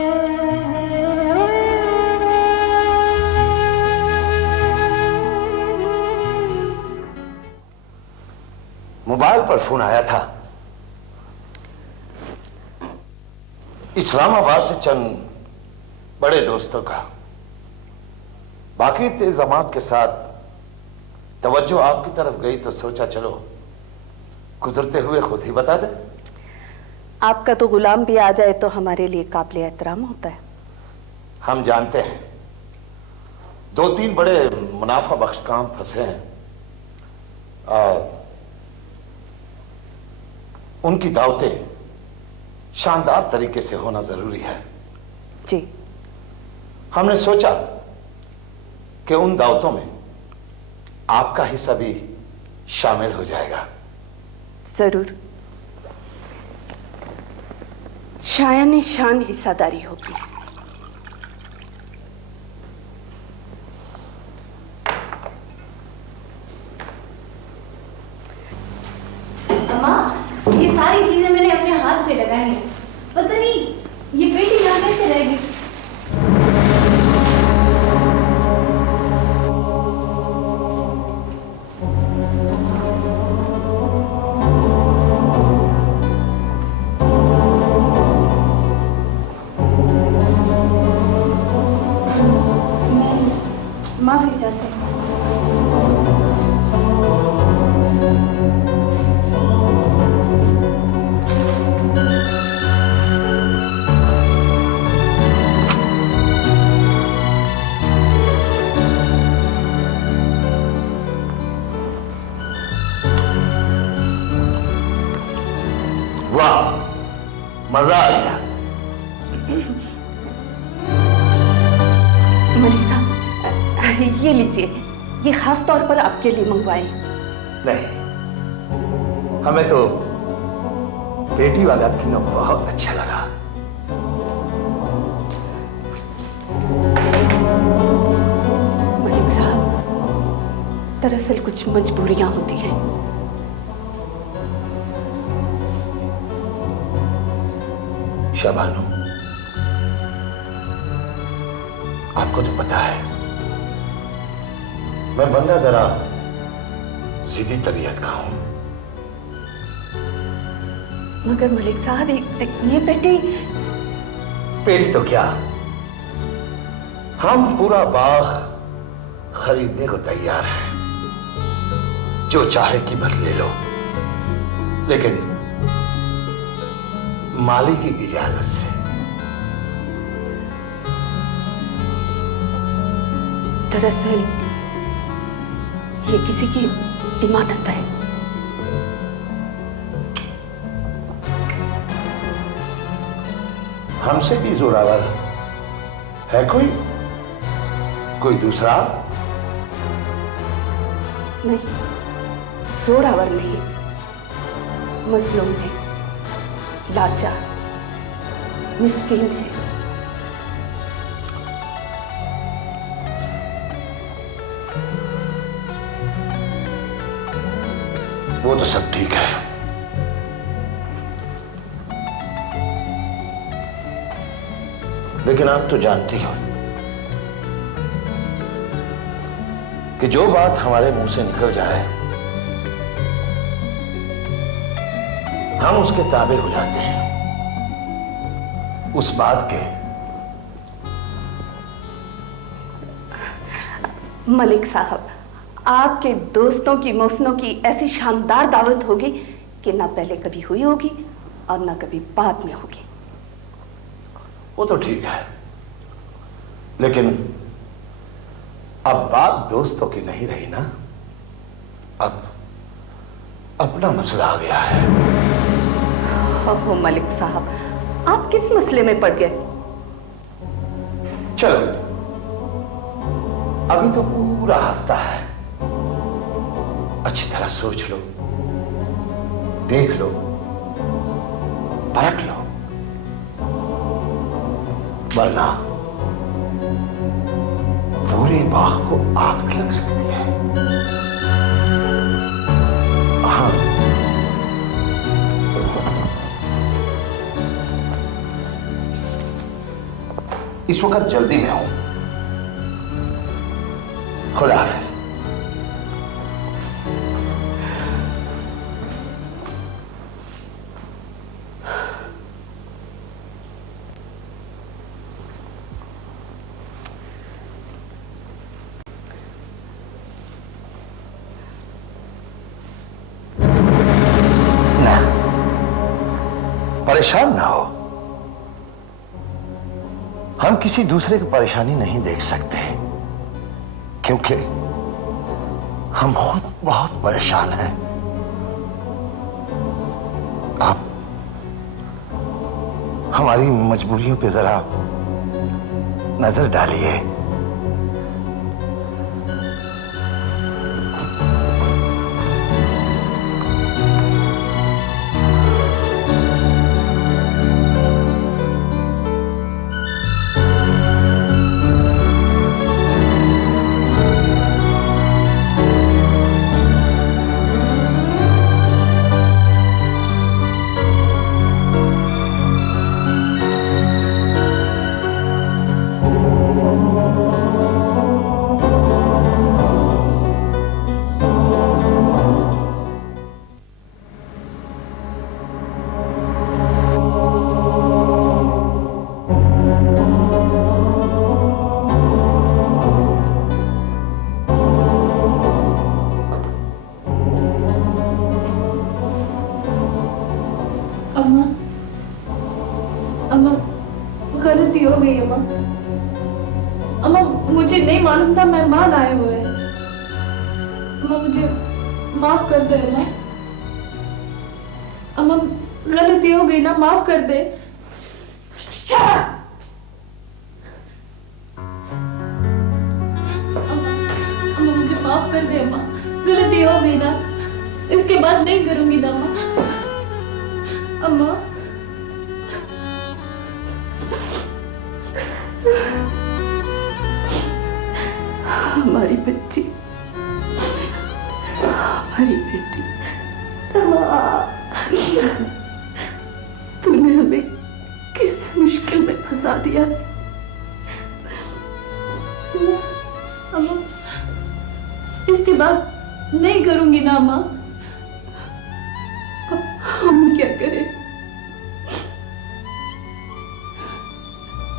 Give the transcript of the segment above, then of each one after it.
Mobile पर phone आया था। इस्लामाबाद से चंद बड़े दोस्तों का, बाकी इंतजामात के साथ तवज्जो आपकी तरफ गई तो सोचा चलो गुजरते हुए खुद ही बता दें। आपका तो गुलाम भी आ जाए तो हमारे लिए काबिल एहतराम होता है। हम जानते हैं दो तीन बड़े मुनाफा बख्श काम फंसे हैं, उनकी दावतें शानदार तरीके से होना जरूरी है। जी, हमने सोचा कि उन दावतों में आपका हिस्सा भी शामिल हो जाएगा। जरूर, शायान शान हिस्सादारी होगी। अम्मा, ये सारी चीजें मैंने अपने हाथ से लगाई हैं। पता नहीं ये पेटी यहाँ कैसे रह गई। माफी चाहते हैं। वाह, मजा आ गया। मलिक साहब, ये लीजिए, ये खास तौर पर आपके लिए मंगवाए। नहीं, हमें तो बेटी वाला किनो बहुत अच्छा लगा। मलिक साहब, दरअसल कुछ मजबूरियां होती हैं। शबानो, आपको तो पता है मैं बंदा जरा जिद्दी तबीयत का हूं। मगर मलिक साहब, ये पेटी तो क्या, हम पूरा बाग खरीदने को तैयार हैं। जो चाहे कीमत ले लो, लेकिन माली की इजाजत से। दरअसल ये किसी की इमानत है। हमसे भी जोरावर है कोई दूसरा? नहीं, जोरावर नहीं, मजलूम है, लाचार, मिस्कीन है। वो तो सब ठीक है, लेकिन आप तो जानती हो कि जो बात हमारे मुंह से निकल जाए हम उसके ताबे हो जाते हैं। उस बात के मलिक साहब, आपके दोस्तों की मौसनों की ऐसी शानदार दावत होगी कि ना पहले कभी हुई होगी और ना कभी बाद में होगी। वो तो ठीक है, लेकिन अब बात दोस्तों की नहीं रही ना, अब अपना मसला आ गया है। ओहो मलिक साहब, आप किस मसले में पड़ गए? चलो, अभी तो पूरा हफ्ता है, अच्छी तरह सोच लो, देख लो, परख लो, वरना पूरे बाग को आग लग सकती है। हाँ, इस वक्त जल्दी में हूं। खुदा हाफिज। ना, परेशान ना हो। हम किसी दूसरे की परेशानी नहीं देख सकते क्योंकि हम खुद बहुत परेशान हैं। आप हमारी मजबूरियों पे जरा नजर डालिए। अम्मा, गलती हो गई अम्मा। अम्मा, मुझे नहीं मालूम था मेहमान आए हुए हैं। अम्मा, मुझे माफ कर दे अम्मा। अम्मा, गलती हो गई ना, माफ कर दे। अम्मा, मुझे माफ कर दे अम्मा, गलती हो गई ना, इसके बाद नहीं करूंगी ना अम्मा। अम्मा, हमारी बच्ची, हमारी बेटी, तूने हमें किस मुश्किल में फंसा दिया। अम्मा, इसके बाद नहीं करूंगी ना अम्मा। अब हम क्या करें?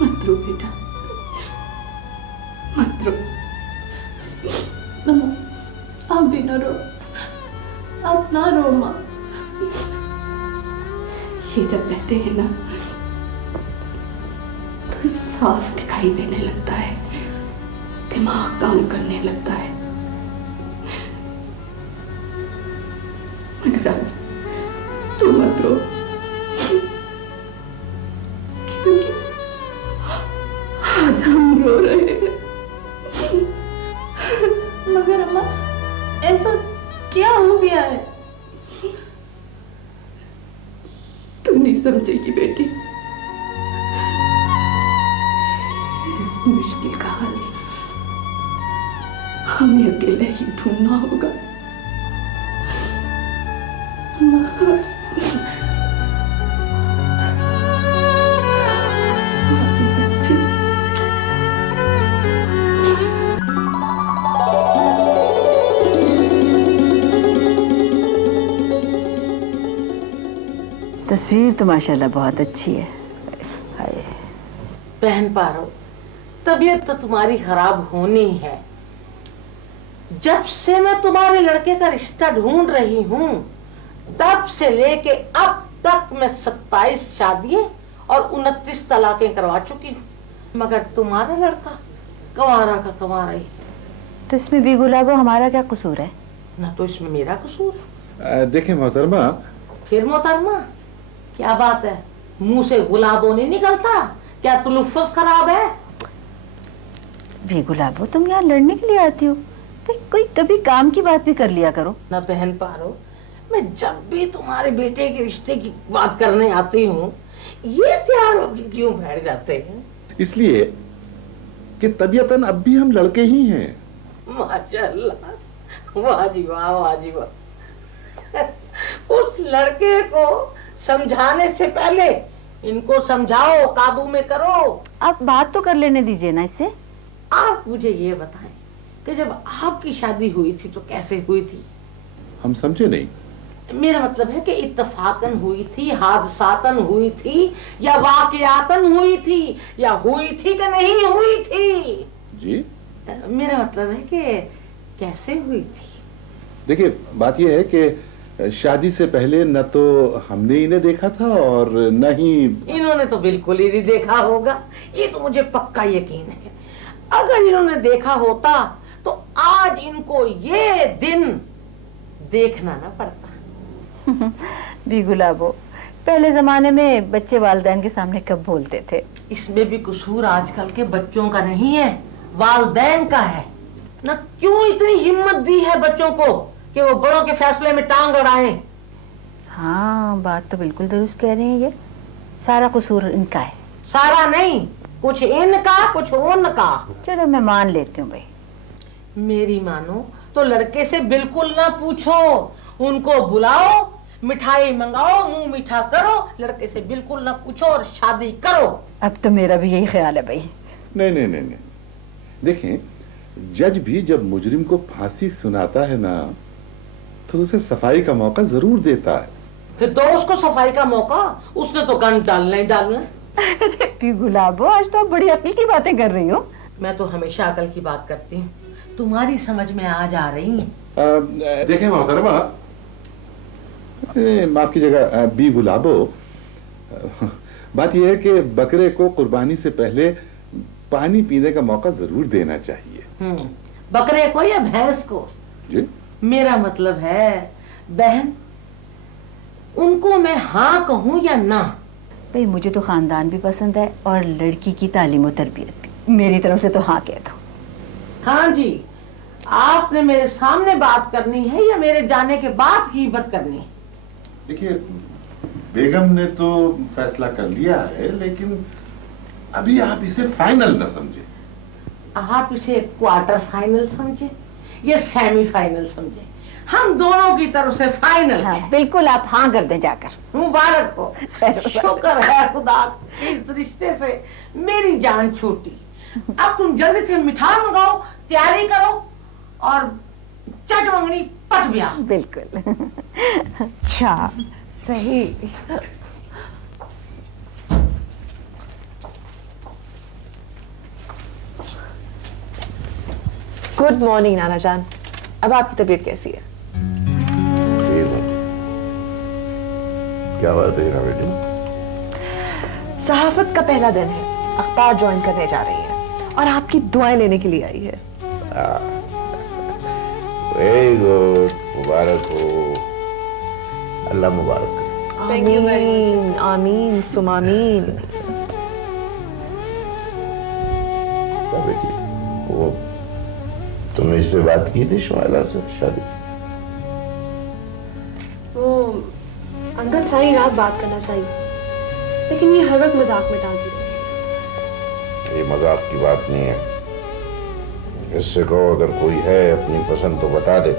मत रो बेटा, मत रो। अम्मा, आप भी ना रो, आप ना रो माँ। ये जब कहते हैं ना तो साफ दिखाई देने लगता है, दिमाग काम करने लगता है। मगर आज तू मत रो, क्योंकि आज हम रो रहे हैं। मगर अम्मा, ऐसा क्या हो गया है? तुम नहीं समझेगी बेटी। इस मुश्किल का हल हमें अकेले ही ढूंढना होगा। तस्वीर तो माशाल्लाह बहुत अच्छी है। हाय बहन पारो, तबीयत तो तुम्हारी खराब होनी है। जब से मैं तुम्हारे लड़के का रिश्ता ढूंढ रही हूँ तब से लेके अब तक मैं 27 शादियां और 29 तलाकें करवा चुकी हूँ, मगर तुम्हारा लड़का कंवारा का कंवारा ही। तो इसमें भी गुलाबो हमारा क्या कसूर है? ना तो इसमें मेरा कसूर। देखें मोहतरमा, फिर मोहतरमा क्या बात है, मुंह से गुलाबो नहीं निकलता? क्या तलुफ्फुज़ खराब है? भी गुलाबो, तुम यहाँ लड़ने के लिए आती हो? भाई कोई कभी काम की बात भी कर लिया करो ना बहन पारो। मैं जब भी तुम्हारे बेटे के रिश्ते की बात करने आती हूँ ये तैयार होकर क्यों बैठ जाते हैं? इसलिए कि तबीयतन अब भी हम लड़के ही हैं। माशाल्लाह, वाह जी वाह, वाह जी वाह। उस लड़के को समझाने से पहले इनको समझाओ, काबू में करो। आप बात तो कर लेने दीजिए ना इससे। आप मुझे ये बताएं कि जब आपकी शादी हुई थी तो कैसे हुई थी? हम समझे नहीं। मेरा मतलब है कि इत्तफाकन हुई थी, हादसातन हुई थी, या वाकयातन हुई थी, या हुई थी कि नहीं हुई थी? जी मेरा मतलब है कि कैसे हुई थी? देखिए, बात यह है कि शादी से पहले न तो हमने इन्हें देखा था और न ही इन्होंने तो बिल्कुल ही नहीं देखा होगा, ये तो मुझे पक्का यकीन है। अगर इन्होंने देखा होता तो आज इनको ये दिन देखना ना पड़ता। भी गुलाबो, पहले जमाने में बच्चे वालिदैन के सामने कब बोलते थे? इसमें भी कसूर आजकल के बच्चों का नहीं है, वालिदैन का है ना। क्यों इतनी हिम्मत दी है बच्चों को कि वो बड़ों के फैसले में टांग अड़ाएं? हाँ, बात तो बिल्कुल दुरुस्त कह रही हैं। ये सारा कसूर इनका है। सारा नहीं, कुछ इनका कुछ उनका। चलो मैं मान लेती हूँ भाई। मेरी मानो तो लड़के से बिल्कुल ना पूछो, उनको बुलाओ, मिठाई मंगाओ, मुंह मीठा करो, लड़के से बिल्कुल ना पूछो और शादी करो। अब तो मेरा भी यही ख्याल है भाई। नहीं नहीं नहीं नहीं, देखें, जज भी जब मुजरिम को फांसी सुनाता है ना तो उसे सफाई का मौका जरूर देता है। फिर दो उसको सफाई का मौका, उसने तो गन डालना ही डालना। अरे गुलाबो, आज तो आप बड़ी अकल की बातें कर रही हो। मैं तो हमेशा अकल की बात करती हूँ, तुम्हारी समझ में आज आ रही है। देखें मोहतरमा, माफ कीजिएगा बी गुलाबो, बात यह है कि बकरे को कुर्बानी से पहले पानी पीने का मौका जरूर देना चाहिए। बकरे को या भैंस को? जी, मेरा मतलब है बहन, उनको मैं हाँ कहूँ या ना? भाई मुझे तो खानदान भी पसंद है और लड़की की तालीम और तरबियत भी। मेरी तरफ से तो हाँ कह दो। हाँ जी, आपने मेरे सामने बात करनी है या मेरे जाने के बाद गीबत करनी है? देखिए, बेगम ने तो फैसला कर लिया है, लेकिन अभी आप इसे फाइनल न समझे। आप इसे क्वार्टर फाइनल समझे या सेमी फाइनल समझे? हम दोनों की तरफ से फाइनल हाँ, है। बिल्कुल आप हाँ कर दें जाकर। मुबारक हो, शुक्र है खुदा, इस रिश्ते से मेरी जान छूटी। अब तुम जल्दी से मिठाई मंगाओ, तैयारी करो और चट मंगनी पट ब्याह। बिल्कुल। अच्छा, सही। गुड मॉर्निंग नाना जान, अब आपकी तबीयत कैसी है? ठीक हूँ। क्या बात है बेटी? सहाफत का पहला दिन है, अखबार ज्वाइन करने जा रही है और आपकी दुआएं लेने के लिए आई है। वेरी गुड, मुबारक हो, अल्लाह मुबारक करे। आमीन आमीन सुमामीन। क्या बेटी, वो तुमने इससे बात की थी शुमाइला से शादी? वो अंकल सारी रात बात करना चाहिए, लेकिन ये हर वक्त मजाक में डालती रहती है। ये मजाक की बात नहीं है। इससे कहो अगर कोई है अपनी पसंद तो बता दे,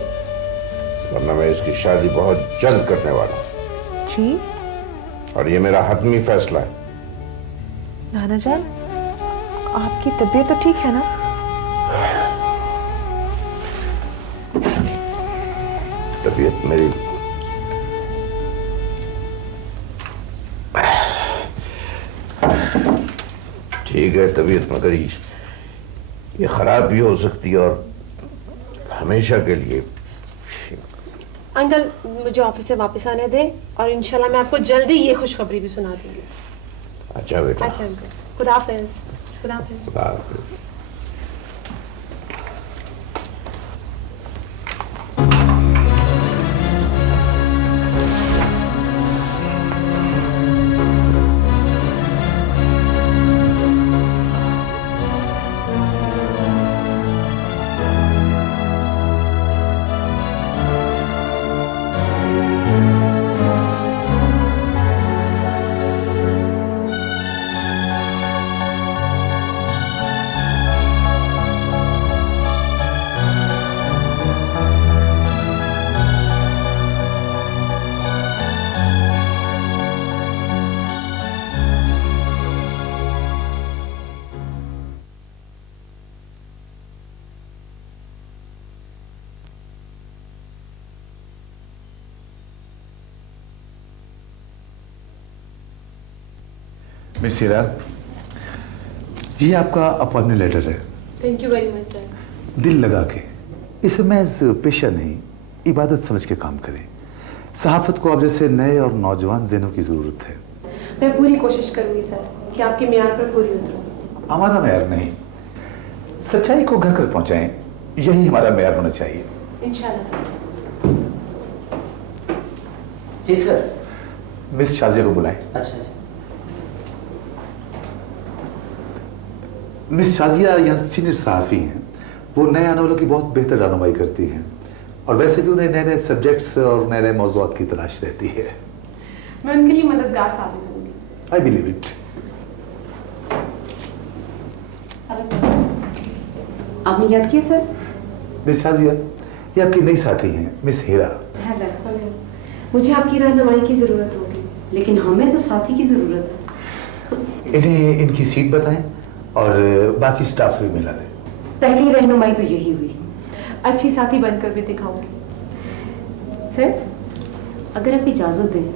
वरना मैं इसकी शादी बहुत जल्द करने वाला हूँ। जी और ये मेरा हतमी फैसला है। नाना जान, आपकी तबीयत तो ठीक है ना? तबीयत मेरी ठीक है, तबीयत मगर ये खराब भी हो सकती है और हमेशा के लिए। अंकल मुझे ऑफिस से वापस आने दें और इंशाल्लाह मैं आपको जल्दी ये खुशखबरी भी सुना दूंगी। अच्छा बेटा, अच्छा अंकल, खुदा हाफिज। खुदा हाफिज। खुदा हाफिज। मिस हीरा, ये आपका अपॉइंटमेंट लेटर है। Thank you very much sir. दिल लगा के, इसे महज पेशा नहीं इबादत समझ के काम करें। सहाफत को अब जैसे नए और नौजवान ज़हनों की ज़रूरत है। मैं पूरी कोशिश करूंगी सर कि आपके मियार पर पूरी उतरूं। हमारा मेयर नहीं, सच्चाई को घर घर पहुंचाएं, यही हमारा मेयर होना चाहिए। इंशाल्लाह सर। जी सर। मिस शाजिया को बुलाएं। अच्छा अच्छा। मिस शाजिया यहाँ सीनियर सहाफ़ी हैं। वो नए आने वालों की बहुत बेहतर रहनुमाई करती हैं और वैसे भी उन्हें नए नए सब्जेक्ट्स और नए नए मौज़ूआत की तलाश रहती है। मैं उनके लिए मददगार साबित होंगी। I believe it. आपने याद किया सर? मिस शाजिया, ये आपकी नई साथी हैं, मिस हीरा। मुझे आपकी रहनुमाई की जरूरत होगी। लेकिन हमें तो साथी की जरूरत है। इन्हें इनकी सीट बताएं और बाकी स्टाफ से भी मिला दें। पहली रहनुमाई तो यही हुई। अच्छी साथी बनकर भी दिखाऊंगी। सर, अगर आप इजाजत दें,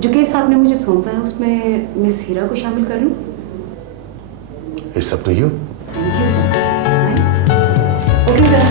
जो केस आपने मुझे सौंपा है उसमें मिस हीरा को शामिल कर लूं? It's up to you. Thank you sir. Okay sir.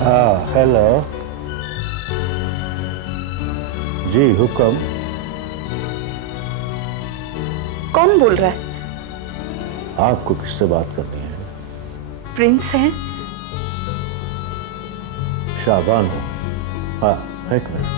हाँ हेलो जी, हुक्म। कौन बोल रहा है? आपको किससे बात करनी है? प्रिंस हैं? शाबान हो। हाँ, एक मिनट।